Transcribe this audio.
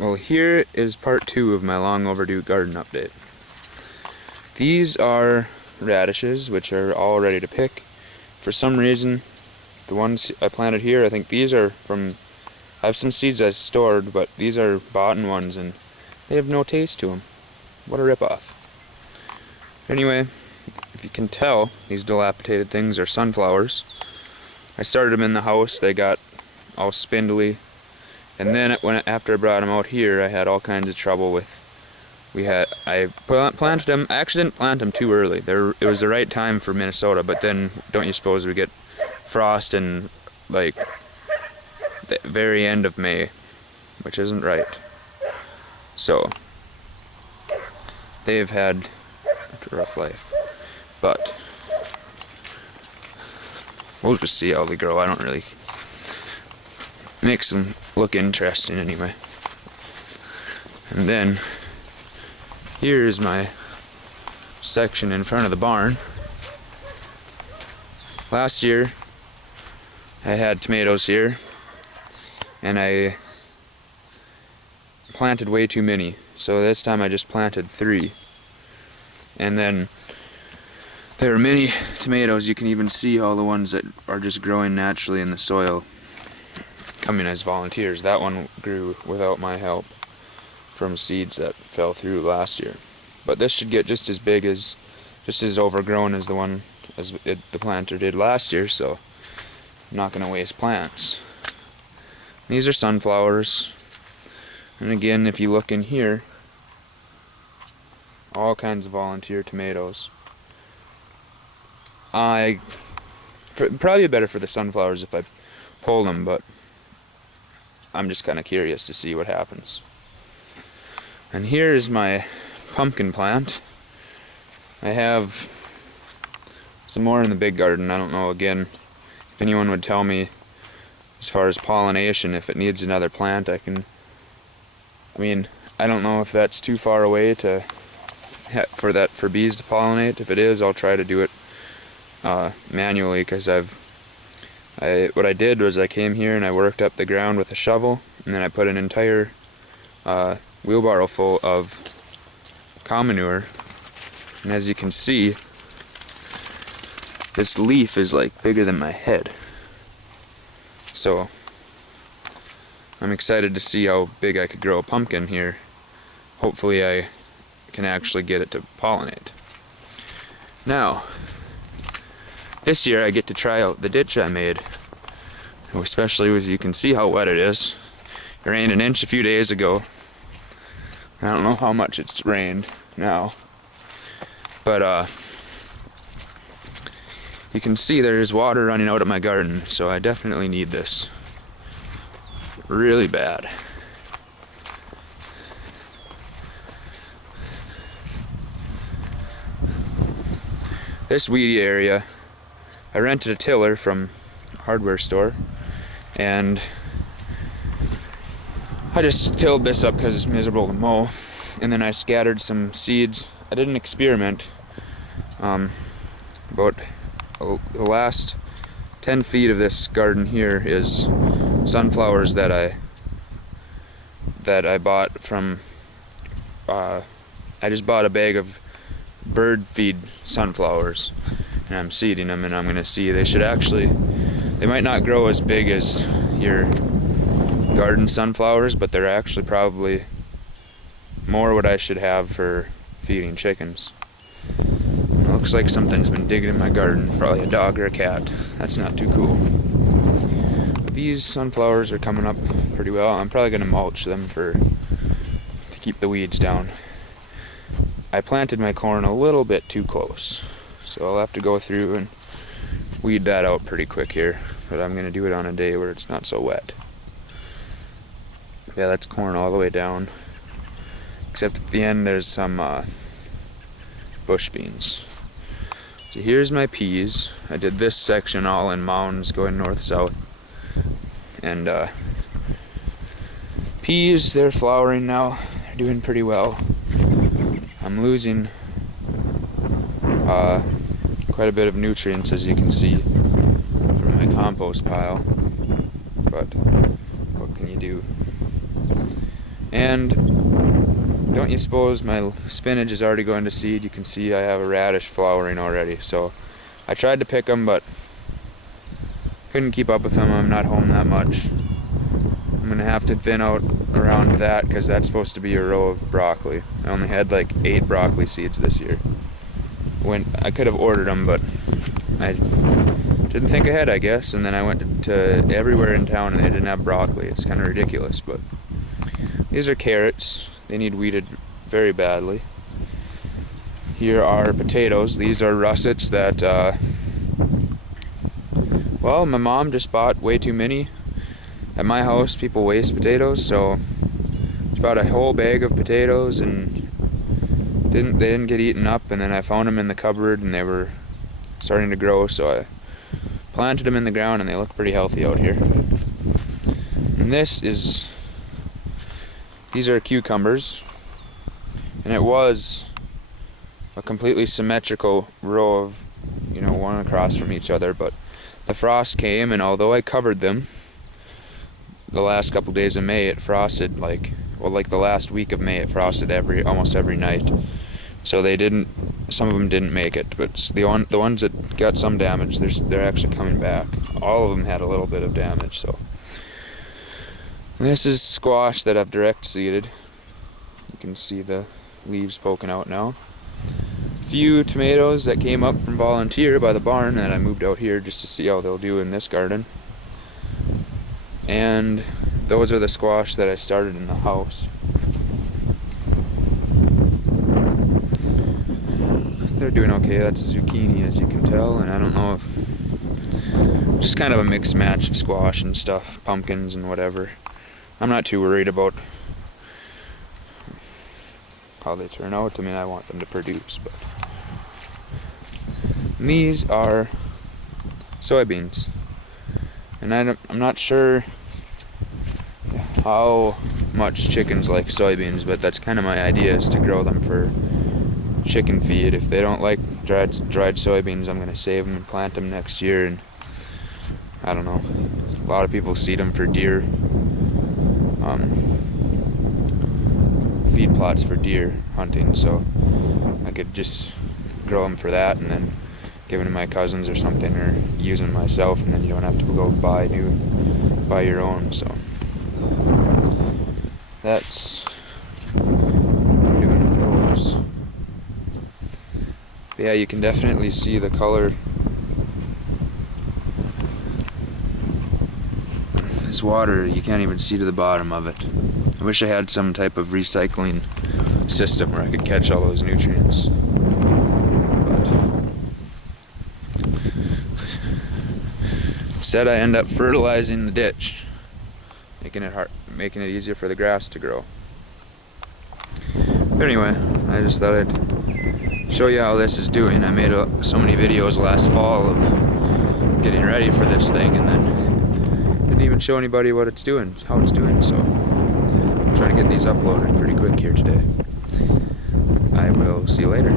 Well, here is part 2 of my long overdue garden update. These are radishes, which are all ready to pick. For some reason, the ones I planted here, I think these are from, I have some seeds I stored, but these are bought-in ones and they have no taste to them. What a ripoff. Anyway, if you can tell, these dilapidated things are sunflowers. I started them in the house, they got all spindly. And then after I brought them out here, I had all kinds of trouble with. I planted them. I actually didn't plant them too early. It was the right time for Minnesota, but then don't you suppose we get frost in like the very end of May, which isn't right. So they've had a rough life, but we'll just see how they grow. I don't really. Makes them look interesting anyway. And then here's my section in front of the barn. Last year I had tomatoes here and I planted way too many, so this time I just planted 3. And then there are many tomatoes. You can even see all the ones that are just growing naturally in the soil, coming as volunteers. That one grew without my help from seeds that fell through last year. But this should get just as overgrown as the one the planter did last year, so I'm not going to waste plants. These are sunflowers, and again, if you look in here, all kinds of volunteer tomatoes. Probably better for the sunflowers if I pull them, but I'm just kind of curious to see what happens. And here is my pumpkin plant. I have some more in the big garden. I don't know, again, if anyone would tell me as far as pollination, if it needs another plant, I don't know if that's too far away for bees to pollinate. If it is, I'll try to do it manually, because what I did was I came here and I worked up the ground with a shovel, and then I put an entire wheelbarrow full of cow manure, and as you can see, this leaf is like bigger than my head. So I'm excited to see how big I could grow a pumpkin here. Hopefully I can actually get it to pollinate. Now, this year I get to try out the ditch I made, especially as you can see how wet it is. It rained an inch a few days ago. I don't know how much it's rained now, but you can see there's water running out of my garden, so I definitely need this really bad. This weedy area, I rented a tiller from a hardware store, and I just tilled this up because it's miserable to mow, and then I scattered some seeds. I did an experiment. About the last 10 feet of this garden here is sunflowers that I bought from, I just bought a bag of bird feed sunflowers, and I'm seeding them, and I'm going to see, they might not grow as big as your garden sunflowers, but they're actually probably more what I should have for feeding chickens. It looks like something's been digging in my garden, probably a dog or a cat. That's not too cool. But these sunflowers are coming up pretty well. I'm probably going to mulch them to keep the weeds down. I planted my corn a little bit too close, so I'll have to go through and weed that out pretty quick here, but I'm going to do it on a day where it's not so wet. Yeah, that's corn all the way down, except at the end there's some bush beans. So here's my peas. I did this section all in mounds going north-south, and peas, they're flowering now. They're doing pretty well. I'm losing quite a bit of nutrients, as you can see, from my compost pile, but what can you do? And don't you suppose my spinach is already going to seed? You can see I have a radish flowering already. So I tried to pick them, but couldn't keep up with them. I'm not home that much. I'm gonna have to thin out around that because that's supposed to be a row of broccoli. I only had like 8 broccoli seeds this year. When I could have ordered them, but I didn't think ahead, I guess. And then I went to everywhere in town and they didn't have broccoli. It's kind of ridiculous, but these are carrots. They need weeded very badly. Here are potatoes. These are russets that, well, my mom just bought way too many. At my house, people waste potatoes, so she bought a whole bag of potatoes and they didn't get eaten up. And then I found them in the cupboard and they were starting to grow, so I planted them in the ground and they look pretty healthy out here. And these are cucumbers, and it was a completely symmetrical row of, one across from each other, but the frost came, and although I covered them the last couple days of May, it frosted like the last week of May, it frosted almost every night. So some of them didn't make it, but the ones that got some damage, they're actually coming back. All of them had a little bit of damage. So this is squash that I've direct seeded. You can see the leaves poking out now. A few tomatoes that came up from volunteer by the barn that I moved out here just to see how they'll do in this garden. And those are the squash that I started in the house. They're doing okay. That's a zucchini, as you can tell, and I don't know if just kind of a mixed match of squash and stuff, pumpkins and whatever. I'm not too worried about how they turn out. I mean, I want them to produce, but and these are soybeans, and I'm not sure how much chickens like soybeans, but that's kind of my idea, is to grow them for chicken feed. If they don't like dried soybeans, I'm going to save them and plant them next year. And I don't know, a lot of people seed them for deer, feed plots for deer hunting, so I could just grow them for that and then give them to my cousins or something, or use them myself, and then you don't have to go buy your own. So that's what I'm doing with those. But yeah, you can definitely see the color. This water, you can't even see to the bottom of it. I wish I had some type of recycling system where I could catch all those nutrients. But instead I end up fertilizing the ditch, making it easier for the grass to grow. But anyway, I just thought I'd show you how this is doing. I made so many videos last fall of getting ready for this thing, and then didn't even show anybody what it's doing, how it's doing. So I'm trying to get these uploaded pretty quick here today. I will see you later.